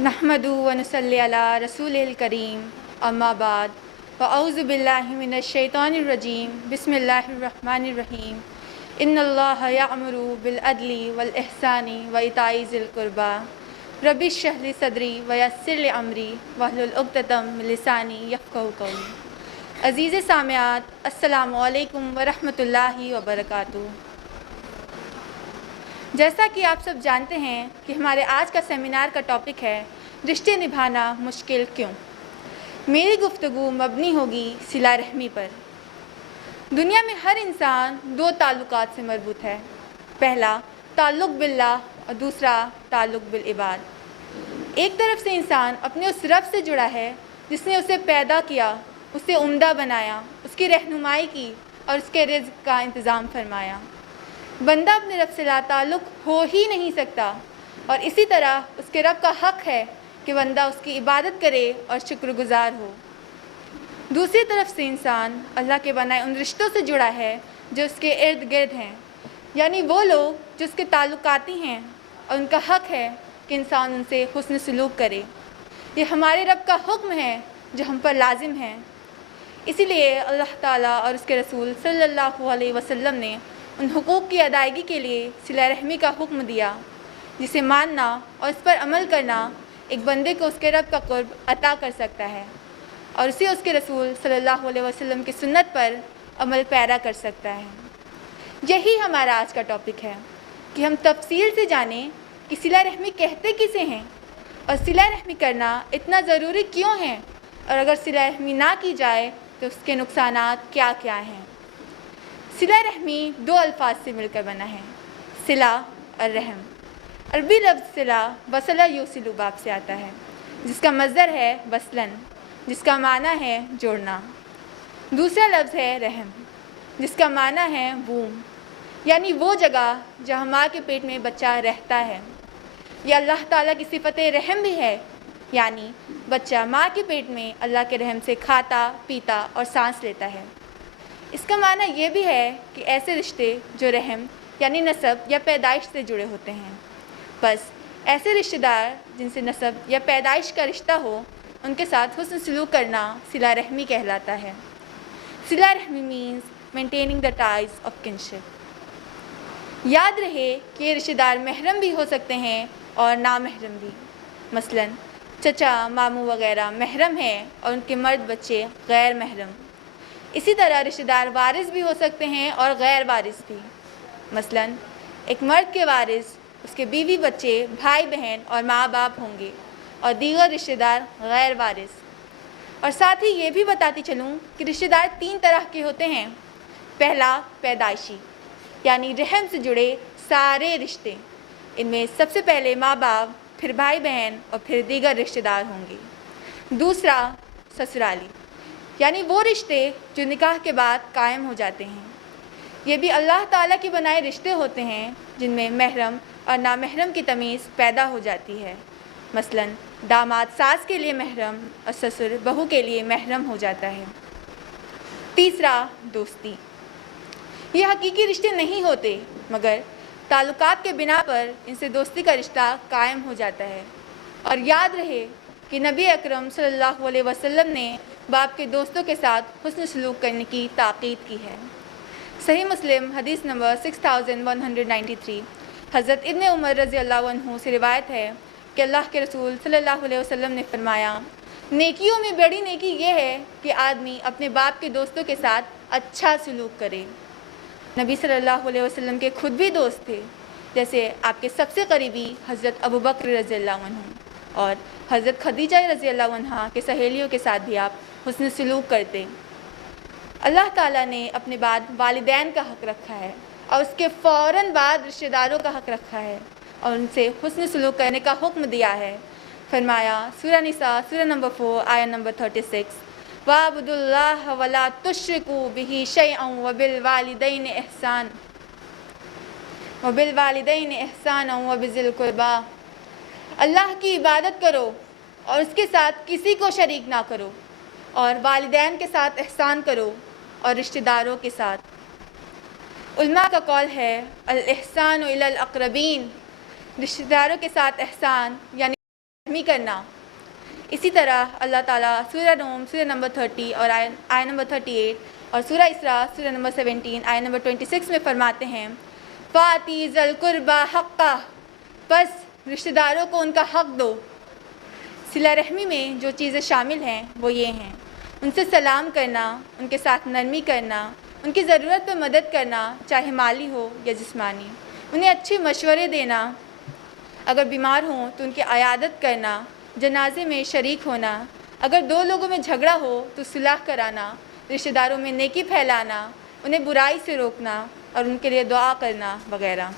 नहमदु व नसल्ली अला रसूलिल करीम अम्मा बाद व औज़ु बिल्लाहि मिनश शैतानिर रजीम बिस्मिल्लाहिर रहमानिर रहीम इन्नल्लाह यअमुरु बिल अदली वल इहसानी व इताई ज़िल कुर्बा रब्बि इश्रह ली सदरी व यस्सिर ली अमरी वहलुल उक़दतम मिन लिसानी यफ़क़हू क़ौली। अज़ीज़ सामियात, अस्सलामु अलैकुम व रहमतुल्लाहि व बरकातुहू। जैसा कि आप सब जानते हैं कि हमारे आज का सेमिनार का टॉपिक है रिश्ते निभाना मुश्किल क्यों। मेरी गुफ्तगू मबनी होगी सिला रहमी पर। दुनिया में हर इंसान दो ताल्लुकात से मरबूत है, पहला ताल्लुक़ बिल्लाह और दूसरा ताल्लुक़ बिल इबाद। एक तरफ से इंसान अपने उस रब से जुड़ा है जिसने उसे पैदा किया, उसे उम्दा बनाया, उसकी रहनुमाई की और उसके रिज़्क़ का इंतज़ाम फरमाया। बंदा अपने रब से लाताल्लुक़ हो ही नहीं सकता और इसी तरह उसके रब का हक़ है कि बंदा उसकी इबादत करे और शुक्रगुज़ार हो। दूसरी तरफ से इंसान अल्लाह के बनाए उन रिश्तों से जुड़ा है जो उसके इर्द गिर्द हैं, यानी वो लोग जो उसके ताल्लुकाती हैं और उनका हक़ है कि इंसान उनसे हुस्न सलूक करे। ये हमारे रब का हुक्म है जो हम पर लाजिम है। इसीलिए अल्लाह ताला और उसके रसूल सल्लल्लाहु अलैहि वसल्लम ने उन हुकूक़ की अदायगी के लिए सिला रहमी का हुक्म दिया, जिसे मानना और इस पर अमल करना एक बंदे को उसके रब का क़ुर्ब अता कर सकता है और उसे उसके रसूल सल्लल्लाहु अलैहि वसल्लम की सुन्नत पर अमल पैरा कर सकता है। यही हमारा आज का टॉपिक है कि हम तफसील से जानें कि सिला रहमी कहते किसे हैं और सिला रहमी करना इतना ज़रूरी क्यों है, और अगर सिला रहमी ना की जाए तो उसके नुकसानात क्या क्या हैं। सिला रहमी दो अल्फाज से मिलकर बना है, सिला और रहम। अरबी लफ्ज़ सिला वसला युसिलु बाब से आता है, जिसका मज़दर है वसलन, जिसका माना है जोड़ना। दूसरा लफ्ज़ है रहम, जिसका माना है वूम, यानी वो जगह जहाँ माँ के पेट में बच्चा रहता है। यह अल्लाह ताला की सिफ़त रहम भी है, यानी बच्चा माँ के पेट में अल्लाह के रहम से खाता, पीता और सांस लेता है। इसका माना ये भी है कि ऐसे रिश्ते जो रहम यानी नसब या पैदाइश से जुड़े होते हैं, बस ऐसे रिश्तेदार जिनसे नसब या पैदाइश का रिश्ता हो, उनके साथ हुस्न सलूक करना सिला रहमी कहलाता है। सिला रहमी means maintaining the ties of kinship. याद रहे कि ये रिश्तेदार महरम भी हो सकते हैं और नामहरम भी। मसलन चचा, मामू वगैरह महरम हैं और उनके मर्द बच्चे गैर महरम। इसी तरह रिश्तेदार वारिस भी हो सकते हैं और गैर वारिस भी। मसलन एक मर्द के वारिस उसके बीवी बच्चे, भाई बहन और माँ बाप होंगे, और दीगर रिश्तेदार गैर वारिस। और साथ ही ये भी बताती चलूँ कि रिश्तेदार तीन तरह के होते हैं। पहला पैदाइशी, यानी रहम से जुड़े सारे रिश्ते। इनमें सबसे पहले माँ बाप, फिर भाई बहन और फिर दीगर रिश्तेदार होंगे। दूसरा ससुराली, यानी वो रिश्ते जो निकाह के बाद कायम हो जाते हैं। ये भी अल्लाह ताला के बनाए रिश्ते होते हैं जिनमें महरम और नामहरम की तमीज़ पैदा हो जाती है। मसलन दामाद सास के लिए महरम और ससुर बहू के लिए महरम हो जाता है। तीसरा दोस्ती, ये हकीकी रिश्ते नहीं होते, मगर ताल्लुकात के बिना पर इनसे दोस्ती का रिश्ता कायम हो जाता है। और याद रहे कि नबी अकरम सल्लल्लाहु अलैहि वसल्लम ने बाप के दोस्तों के साथ हुस्न सलूक करने की ताक़ीद की है। सही मुस्लिम हदीस नंबर 6193। हज़रत इब्न उमर रज़ी अल्लाह अन्हु से रिवायत है कि अल्लाह के रसूल सल्लल्लाहु अलैहि वसल्लम ने फरमाया, नेकियों में बड़ी नेकी ये है कि आदमी अपने बाप के दोस्तों के साथ अच्छा सलूक करे। नबी सल्लल्लाहु अलैहि वसल्लम के खुद भी दोस्त थे, जैसे आपके सबसे करीबी हज़रत अबू बकर रज़ी अल्लाह अन्हु और हज़रत खदीजा रज़ी अल्लाह अन्हा के सहेलियों के साथ भी आप हुस्न सलूक करते। अल्लाह ताला ने अपने बाद वालिदैन का हक़ रखा है और उसके फ़ौरन बाद रिश्तेदारों का हक़ रखा है और उनसे हुस्न सलूक करने का हुक्म दिया है। फरमाया सूरह निसा सूरह नंबर 4 आयत नंबर 36, वाबुदुल्लाह वला तुश्रिकू बिही शैअन वबिल वालिदैन एहसान वबिज़िल कुर्बा। अल्लाह की इबादत करो और उसके साथ किसी को शरीक ना करो, और वालिदैन के साथ एहसान करो और रिश्तेदारों के साथ। उलमा का कौल है अल एहसान इलल अक़रबीन, रिश्तेदारों के साथ एहसान यानी रहमी करना। इसी तरह अल्लाह ताला सूरह नूम सूरह नंबर 30 और आय नंबर 38 और सूरह इसरा सूरह नंबर 17 आय नंबर 26 में फरमाते हैं, फ़ाती ज़ल कुर्बा हक़्क़ा, बस रिश्तेदारों को उनका हक़ दो। सिला रहमी में जो चीज़ें शामिल हैं वो ये हैं, उनसे सलाम करना, उनके साथ नरमी करना, उनकी ज़रूरत पर मदद करना, चाहे माली हो या जिस्मानी, उन्हें अच्छे मशवरे देना, अगर बीमार हों तो उनकी अयादत करना, जनाजे में शरीक होना, अगर दो लोगों में झगड़ा हो तो सुलह कराना, रिश्तेदारों में नेकी फैलाना, उन्हें बुराई से रोकना और उनके लिए दुआ करना वगैरह।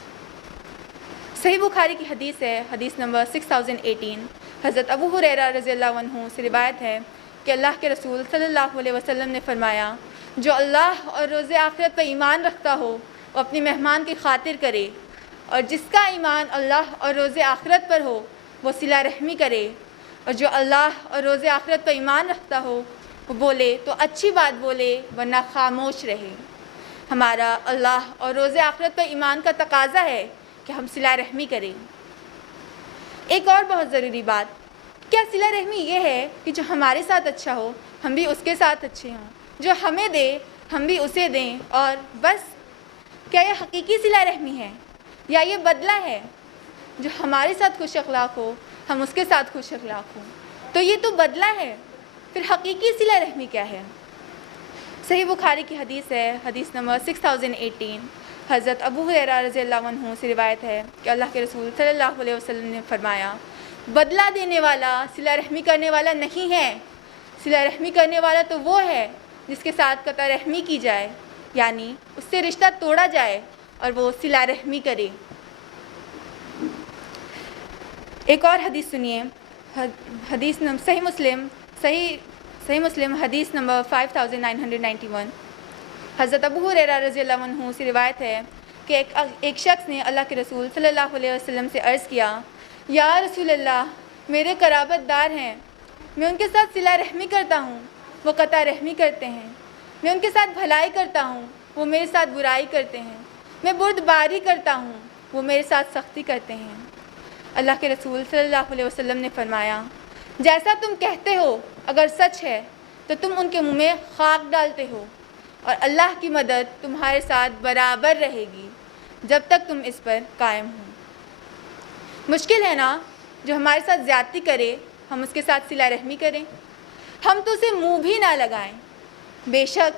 सही बुखारी की हदीस है, हदीस नंबर 6018। हज़रत अबू हुरैरा रज़ियल्लाहु अन्हु से रिवायत है कि अल्लाह के रसूल सल्लल्लाहु अलैहि वसल्लम ने फरमाया, जो अल्लाह और रोज़े आखिरत पर ईमान रखता हो वो अपने मेहमान की खातिर करे, और जिसका ईमान अल्लाह और रोज़े आखिरत पर हो वो सिला रहमी करे, और जो अल्लाह और रोज़े आखिरत पर ईमान रखता हो वो बोले तो अच्छी बात बोले वरना खामोश रहे। हमारा अल्लाह और रोज़े आखिरत पर ईमान का तकाज़ा है कि हम सिला रहमी करें। एक और बहुत ज़रूरी बात, क्या सिला रहमी ये है कि जो हमारे साथ अच्छा हो हम भी उसके साथ अच्छे हों, जो हमें दे हम भी उसे दें, और बस? क्या ये हकीकी सिला रहमी है या ये बदला है? जो हमारे साथ खुश अखलाक हो हम उसके साथ खुश अखलाक हों, तो ये तो बदला है। फिर हकीकी सिला रहमी क्या है? सही बुखारी की हदीस है, हदीस नंबर 6018। हज़रत अबू हुरैरा रज़ियल्लाहु अन्हु से रिवायत है कि अल्लाह के रसूल सल्लल्लाहु अलैहि वसल्लम ने फरमाया, बदला देने वाला सिला रहमी करने वाला नहीं है, सिला रहमी करने वाला तो वो है जिसके साथ कता रहमी की जाए, यानी उससे रिश्ता तोड़ा जाए और वो सिला रहमी करे। एक और हदीस सुनिए, हदीस सही मुस्लिम हदीस नंबर 5991। हज़रत अबू हुरैरा रज़ियल्लाहु अन्हु से रिवायत है कि एक शख्स ने अल्लाह के रसूल सल्लल्लाहु अलैहि वसल्लम से अर्ज़ किया, या रसूल अल्लाह, मेरे क़राबतदार हैं, मैं उनके साथ सिला रहमी करता हूँ, वो कता रहमी करते हैं, मैं उनके साथ भलाई करता हूँ, वो मेरे साथ बुराई करते हैं, मैं बुर्दबारी करता हूँ, वो मेरे साथ सख्ती करते हैं। अल्लाह के रसूल सल्लल्लाहु अलैहि वसल्लम ने फरमाया, जैसा तुम कहते हो अगर सच है तो तुम उनके मुँह में खाक डालते हो, और अल्लाह की मदद तुम्हारे साथ बराबर रहेगी जब तक तुम इस पर कायम हो। मुश्किल है ना, जो हमारे साथ ज़्यादती करे हम उसके साथ सिला रहमी करें, हम तो उसे मुँह भी ना लगाएं। बेशक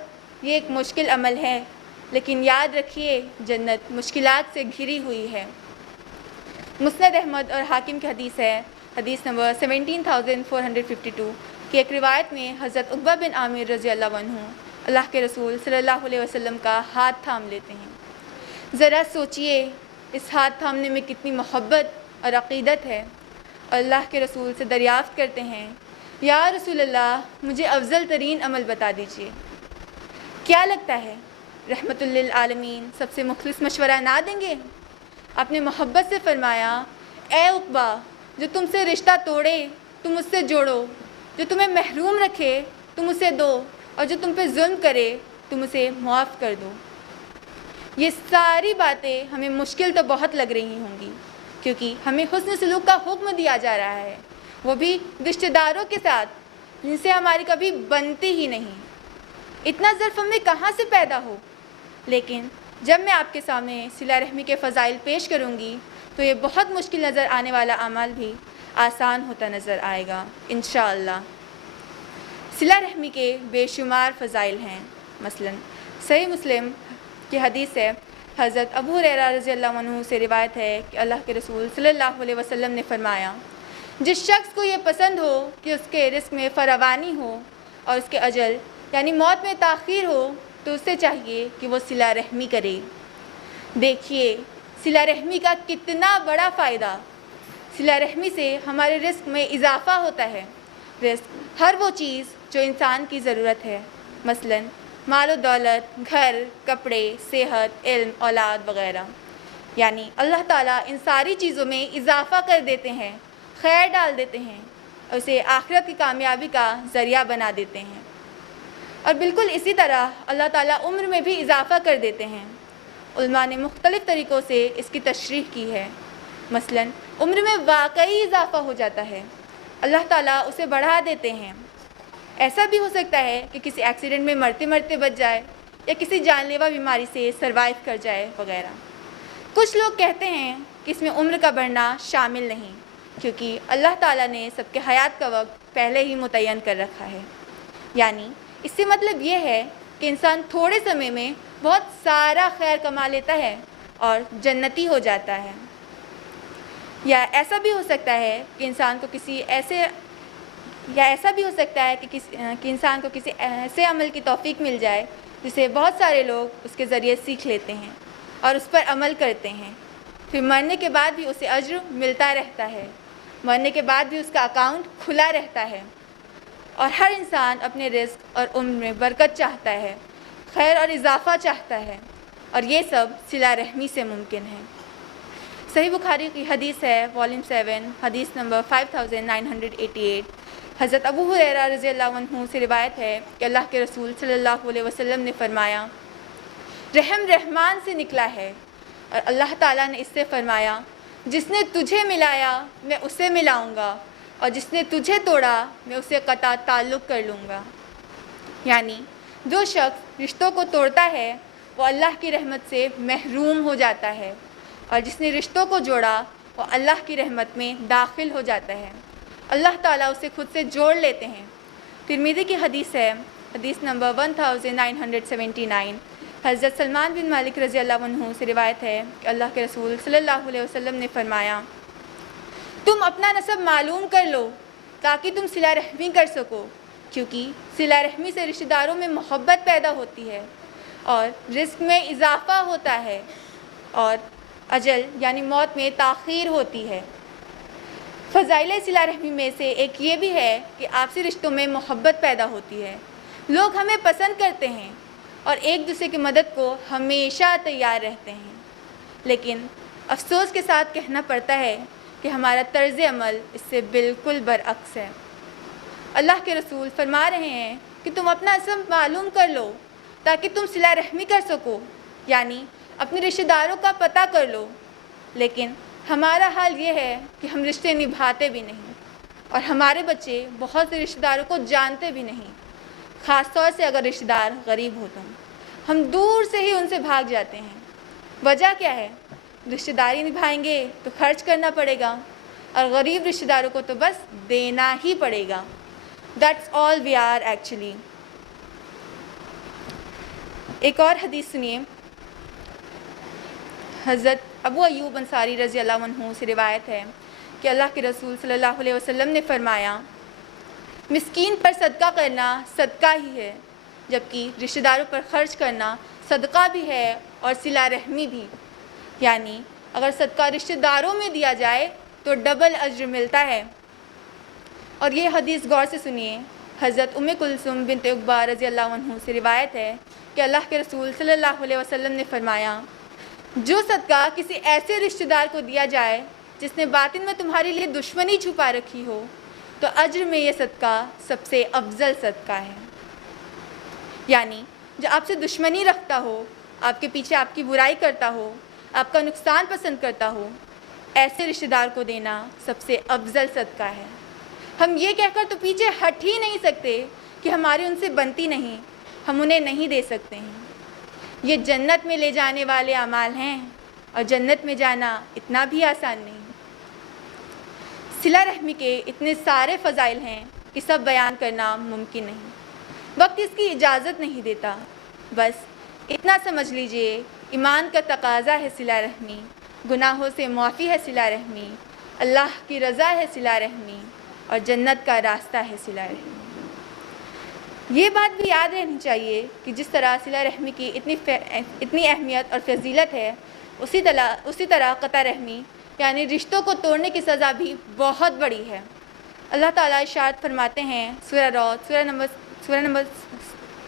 ये एक मुश्किल अमल है, लेकिन याद रखिए जन्नत मुश्किलात से घिरी हुई है। मुस्नद अहमद और हाकिम की हदीस है, हदीस नंबर 17452 की एक रिवायत में हज़रत उक़बा बिन आमिर रज़ियल्लाहु अन्हु अल्लाह के रसूल सल्लल्लाहु अलैहि वसल्लम का हाथ थाम लेते हैं। ज़रा सोचिए इस हाथ थामने में कितनी मोहब्बत और अक़ीदत है। अल्लाह के रसूल से दरियाफ़्त करते हैं, या रसूल अल्लाह, मुझे अफ़ज़ल तरीन अमल बता दीजिए। क्या लगता है रहमतुल लिल आलमीन सबसे मुखलिस मशवरा ना देंगे? आपने मोहब्बत से फरमाया, ए उक़बा, जो तुमसे रिश्ता तोड़े तुम उससे जोड़ो, जो तुम्हें महरूम रखे तुम उसे दो, और जो तुम पे जुल्म करे तुम उसे मुआफ़ कर दो। ये सारी बातें हमें मुश्किल तो बहुत लग रही होंगी, क्योंकि हमें हुस्न सलूक का हुक्म दिया जा रहा है, वो भी रिश्तेदारों के साथ जिनसे हमारी कभी बनती ही नहीं। इतना ज़र्फ़ हमें कहाँ से पैदा हो? लेकिन जब मैं आपके सामने सिला रहमी के फ़ज़ाइल पेश करूँगी तो ये बहुत मुश्किल नज़र आने वाला अमल भी आसान होता नज़र आएगा इंशाअल्लाह। सिला रहमी के बेशुमार फ़ज़ाइल हैं। मसलन सही मुस्लिम की हदीस है, हज़रत अबू हुरैरा रज़ियल्लाहु अन्हु से रिवायत है कि अल्लाह के रसूल सल्लल्लाहु अलैहि वसल्लम ने फरमाया, जिस शख्स को ये पसंद हो कि उसके रिस्क में फरावानी हो और उसके अजल यानी मौत में ताख़ीर हो, तो उसे चाहिए कि वो सिला रहमी करे। देखिए सिला रहमी का कितना बड़ा फ़ायदा। सिला रहमी से हमारे रिस्क में इजाफ़ा होता है। रिस्क हर वो चीज़ जो इंसान की ज़रूरत है, मसलन माल दौलत, घर, कपड़े, सेहत, इल्म, औलाद वग़ैरह, यानी अल्लाह ताला इन सारी चीज़ों में इजाफ़ा कर देते हैं, खैर डाल देते हैं और उसे आखिरत की कामयाबी का ज़रिया बना देते हैं। और बिल्कुल इसी तरह अल्लाह ताला उम्र में भी इजाफ़ा कर देते हैं। उलमा ने मुख्तलिफ़ तरीक़ों से इसकी तशरीह की है। मसलन عمر میں واقعی اضافہ ہو جاتا ہے، اللہ تعالیٰ اسے بڑھا دیتے ہیں۔ ایسا بھی ہو سکتا ہے کہ کسی ایکسیڈنٹ میں مرتے مرتے بچ جائے یا کسی جان لیوا بیماری سے سروائیو کر جائے وغیرہ۔ کچھ لوگ کہتے ہیں کہ اس میں عمر کا بڑھنا شامل نہیں، کیونکہ اللہ تعالیٰ نے سب کے حیات کا وقت پہلے ہی متعین کر رکھا ہے۔ یعنی اس سے مطلب یہ ہے کہ انسان تھوڑے سمے میں بہت سارا خیر کما لیتا ہے اور جنتی ہو جاتا ہے۔ یا ایسا بھی ہو سکتا ہے کہ انسان کو کسی ایسے عمل کی توفیق مل جائے جسے بہت سارے لوگ اس کے ذریعے سیکھ لیتے ہیں اور اس پر عمل کرتے ہیں، پھر مرنے کے بعد بھی اسے اجر ملتا رہتا ہے، مرنے کے بعد بھی اس کا اکاؤنٹ کھلا رہتا ہے۔ اور ہر انسان اپنے رزق اور عمر میں برکت چاہتا ہے، خیر اور اضافہ چاہتا ہے، اور یہ سب صلہ رحمی سے ممکن ہے۔ صحیح بخاری کی حدیث ہے، والیوم 7، حدیث نمبر 5988۔ حضرت ابو ہریرہ رضی اللہ عنہ سے روایت ہے کہ اللہ کے رسول صلی اللہ علیہ وسلم نے فرمایا، رحم رحمان سے نکلا ہے، اور اللہ تعالیٰ نے اس سے فرمایا، جس نے تجھے ملایا میں اسے ملاؤں گا، اور جس نے تجھے توڑا میں اسے قطع تعلق کر لوں گا۔ یعنی جو شخص رشتوں کو توڑتا ہے وہ اللہ کی رحمت سے محروم ہو جاتا ہے، اور جس نے رشتوں کو جوڑا وہ اللہ کی رحمت میں داخل ہو جاتا ہے، اللہ تعالیٰ اسے خود سے جوڑ لیتے ہیں۔ ترمذی کی حدیث ہے، حدیث نمبر 1979۔ حضرت سلمان بن مالک رضی اللہ عنہ سے روایت ہے کہ اللہ کے رسول صلی اللہ علیہ وسلم نے فرمایا، تم اپنا نسب معلوم کر لو تاکہ تم صلہ رحمی کر سکو، کیونکہ صلہ رحمی سے رشتہ داروں میں محبت پیدا ہوتی ہے اور رزق میں اضافہ ہوتا ہے اور اجل یعنی موت میں تاخیر ہوتی ہے۔ فضائل صلہ رحمی میں سے ایک یہ بھی ہے کہ آپسی رشتوں میں محبت پیدا ہوتی ہے، لوگ ہمیں پسند کرتے ہیں اور ایک دوسرے کی مدد کو ہمیشہ تیار رہتے ہیں، لیکن افسوس کے ساتھ کہنا پڑتا ہے کہ ہمارا طرز عمل اس سے بالکل برعکس ہے۔ اللہ کے رسول فرما رہے ہیں کہ تم اپنا نسب معلوم کر لو تاکہ تم صلہ رحمی کر سکو، یعنی اپنے رشتہ داروں کا پتہ کر لو، لیکن ہمارا حال یہ ہے کہ ہم رشتے نبھاتے بھی نہیں، اور ہمارے بچے بہت سے رشتہ داروں کو جانتے بھی نہیں، خاص طور سے اگر رشتہ دار غریب ہو تو ہم دور سے ہی ان سے بھاگ جاتے ہیں۔ وجہ کیا ہے؟ رشتہ داری نبھائیں گے تو خرچ کرنا پڑے گا، اور غریب رشتہ داروں کو تو بس دینا ہی پڑے گا۔ That's all we are actually۔ ایک اور حدیث سنیے، حضرت ابو ایوب انصاری رضی اللہ عنہ سے روایت ہے کہ اللہ کے رسول صلی اللہ علیہ وسلم نے فرمایا، مسکین پر صدقہ کرنا صدقہ ہی ہے، جبکہ رشتہ داروں پر خرچ کرنا صدقہ بھی ہے اور صلہ رحمی بھی۔ یعنی اگر صدقہ رشتہ داروں میں دیا جائے تو ڈبل اجر ملتا ہے۔ اور یہ حدیث غور سے سنیے، حضرت ام کلثوم بنت عقبہ رضی اللہ عنہ سے روایت ہے کہ اللہ کے رسول صلی اللہ علیہ وسلم نے فرمایا، جو صدقہ کسی ایسے رشتہ دار کو دیا جائے جس نے باطن میں تمہارے لیے دشمنی چھپا رکھی ہو تو اجر میں یہ صدقہ سب سے افضل صدقہ ہے۔ یعنی جو آپ سے دشمنی رکھتا ہو، آپ کے پیچھے آپ کی برائی کرتا ہو، آپ کا نقصان پسند کرتا ہو، ایسے رشتہ دار کو دینا سب سے افضل صدقہ ہے۔ ہم یہ کہہ کر تو پیچھے ہٹ ہی نہیں سکتے کہ ہماری ان سے بنتی نہیں، ہم انہیں نہیں دے سکتے ہیں۔ یہ جنت میں لے جانے والے اعمال ہیں، اور جنت میں جانا اتنا بھی آسان نہیں۔ صلہ رحمی کے اتنے سارے فضائل ہیں کہ سب بیان کرنا ممکن نہیں، وقت اس کی اجازت نہیں دیتا۔ بس اتنا سمجھ لیجئے، ایمان کا تقاضا ہے صلہ رحمی، گناہوں سے معافی ہے صلہ رحمی، اللہ کی رضا ہے صلہ رحمی، اور جنت کا راستہ ہے صلہ رحمی۔ یہ بات بھی یاد رہنی چاہیے کہ جس طرح صلہ رحمی کی اتنی اہمیت اور فضیلت ہے، اسی طرح قطع رحمی یعنی رشتوں کو توڑنے کی سزا بھی بہت بڑی ہے۔ اللہ تعالیٰ ارشاد فرماتے ہیں، سورہ رعد سورہ نمبر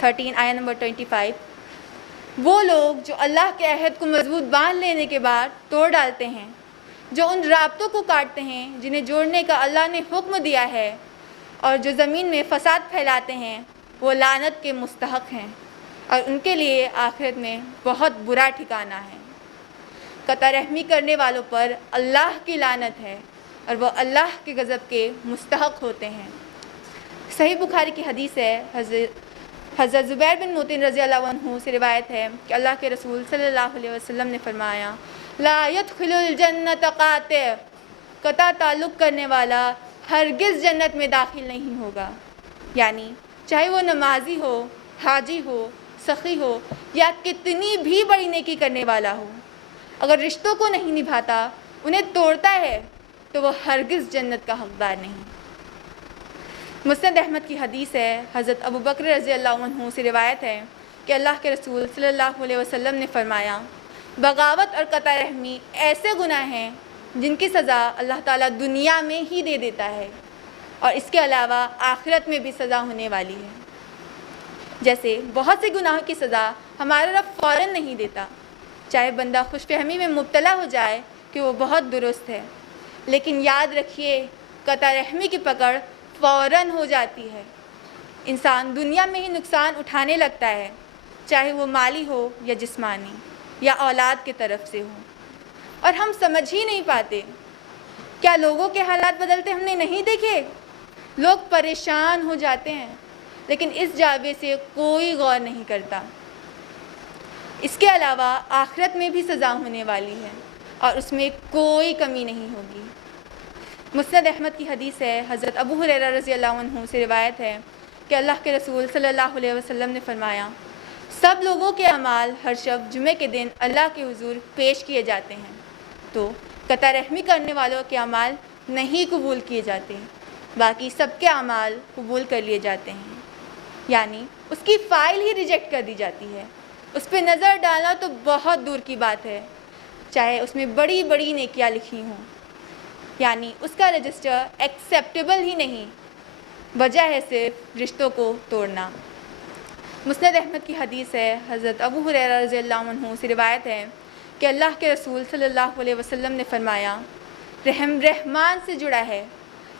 13 آیت نمبر 25، وہ لوگ جو اللہ کے عہد کو مضبوط باندھ لینے کے بعد توڑ ڈالتے ہیں، جو ان رابطوں کو کاٹتے ہیں جنہیں جوڑنے کا اللہ نے حکم دیا ہے، اور جو زمین میں فساد پھیلاتے ہیں، وہ لعنت کے مستحق ہیں، اور ان کے لیے آخرت میں بہت برا ٹھکانہ ہے۔ قطع رحمی کرنے والوں پر اللہ کی لعنت ہے اور وہ اللہ کے غضب کے مستحق ہوتے ہیں۔ صحیح بخاری کی حدیث ہے، حضرت زبیر بن مطعم رضی اللہ عنہ سے روایت ہے کہ اللہ کے رسول صلی اللہ علیہ وسلم نے فرمایا، لا يدخل الجنت قاطع، قطع تعلق کرنے والا ہرگز جنت میں داخل نہیں ہوگا۔ یعنی چاہے وہ نمازی ہو، حاجی ہو، سخی ہو یا کتنی بھی بڑی نیکی کرنے والا ہو، اگر رشتوں کو نہیں نبھاتا، انہیں توڑتا ہے، تو وہ ہرگز جنت کا حقدار نہیں۔ مسند احمد کی حدیث ہے، حضرت ابو بکر رضی اللہ عنہ سے روایت ہے کہ اللہ کے رسول صلی اللہ علیہ وسلم نے فرمایا، بغاوت اور قطع رحمی ایسے گناہ ہیں جن کی سزا اللہ تعالیٰ دنیا میں ہی دے دیتا ہے اور اس کے علاوہ آخرت میں بھی سزا ہونے والی ہے۔ جیسے بہت سے گناہوں کی سزا ہمارا رب فوراً نہیں دیتا، چاہے بندہ خوش فہمی میں مبتلا ہو جائے کہ وہ بہت درست ہے، لیکن یاد رکھیے قطع رحمی کی پکڑ فوراً ہو جاتی ہے۔ انسان دنیا میں ہی نقصان اٹھانے لگتا ہے، چاہے وہ مالی ہو یا جسمانی یا اولاد کی طرف سے ہو، اور ہم سمجھ ہی نہیں پاتے۔ کیا لوگوں کے حالات بدلتے ہم نے نہیں دیکھے؟ لوگ پریشان ہو جاتے ہیں لیکن اس جعبے سے کوئی غور نہیں کرتا۔ اس کے علاوہ آخرت میں بھی سزا ہونے والی ہے اور اس میں کوئی کمی نہیں ہوگی۔ مسند احمد کی حدیث ہے، حضرت ابو ہریرہ رضی اللہ عنہ سے روایت ہے کہ اللہ کے رسول صلی اللہ علیہ وسلم نے فرمایا، سب لوگوں کے اعمال ہر شب جمعے کے دن اللہ کے حضور پیش کیے جاتے ہیں، تو قطع رحمی کرنے والوں کے اعمال نہیں قبول کیے جاتے، باقی سب کے اعمال قبول کر لیے جاتے ہیں۔ یعنی اس کی فائل ہی ریجیکٹ کر دی جاتی ہے، اس پہ نظر ڈالنا تو بہت دور کی بات ہے، چاہے اس میں بڑی بڑی نیکیاں لکھی ہوں، یعنی اس کا رجسٹر ایکسیپٹیبل ہی نہیں، وجہ ہے صرف رشتوں کو توڑنا۔ مسند احمد کی حدیث ہے، حضرت ابو ہریرہ رضی اللہ عنہ سے روایت ہے کہ اللہ کے رسول صلی اللہ علیہ وسلم نے فرمایا، رحم رحمان سے جڑا ہے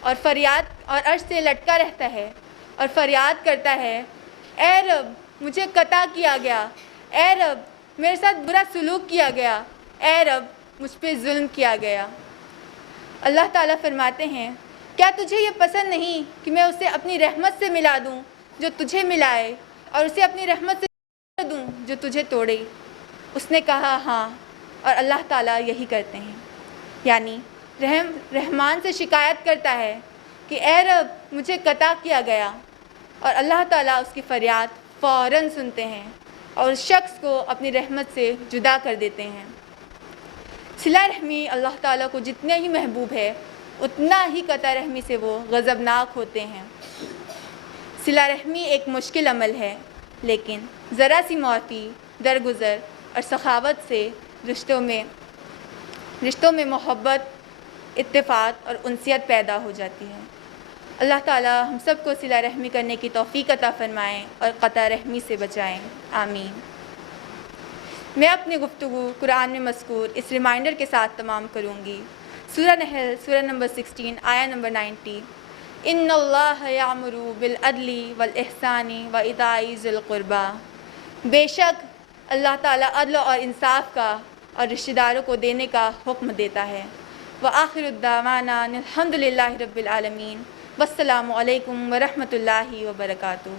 اور فریاد اور عرش سے لٹکا رہتا ہے اور فریاد کرتا ہے، اے رب مجھے قطع کیا گیا، اے رب میرے ساتھ برا سلوک کیا گیا، اے رب مجھ پہ ظلم کیا گیا۔ اللہ تعالیٰ فرماتے ہیں، کیا تجھے یہ پسند نہیں کہ میں اسے اپنی رحمت سے ملا دوں جو تجھے ملائے اور اسے اپنی رحمت سے توڑ دوں جو تجھے توڑے؟ اس نے کہا ہاں، اور اللہ تعالیٰ یہی کرتے ہیں۔ یعنی رحمان سے شکایت کرتا ہے کہ اے رب مجھے قطع کیا گیا، اور اللہ تعالیٰ اس کی فریاد فوراً سنتے ہیں اور اس شخص کو اپنی رحمت سے جدا کر دیتے ہیں۔ صلہ رحمی اللہ تعالیٰ کو جتنے ہی محبوب ہے، اتنا ہی قطع رحمی سے وہ غضبناک ہوتے ہیں۔ صلہ رحمی ایک مشکل عمل ہے، لیکن ذرا سی معافی، درگزر اور سخاوت سے رشتوں میں محبت، اتفاق اور انسیت پیدا ہو جاتی ہے۔ اللہ تعالیٰ ہم سب کو صلہ رحمی کرنے کی توفیق عطا فرمائیں اور قطع رحمی سے بچائیں، آمین۔ میں اپنی گفتگو قرآن میں مذکور اس ریمائنڈر کے ساتھ تمام کروں گی۔ سورہ نحل، سورہ نمبر 16، آیہ نمبر 90، ان اللہ یامر بالعدل والاحسان وایتاء ذی القربی، بے شک اللہ تعالیٰ عدل اور انصاف کا اور رشتہ داروں کو دینے کا حکم دیتا ہے۔ وآخر الدعوانا الحمد للہ رب العالمین، والسلام علیکم ورحمۃ اللہ وبرکاتہ۔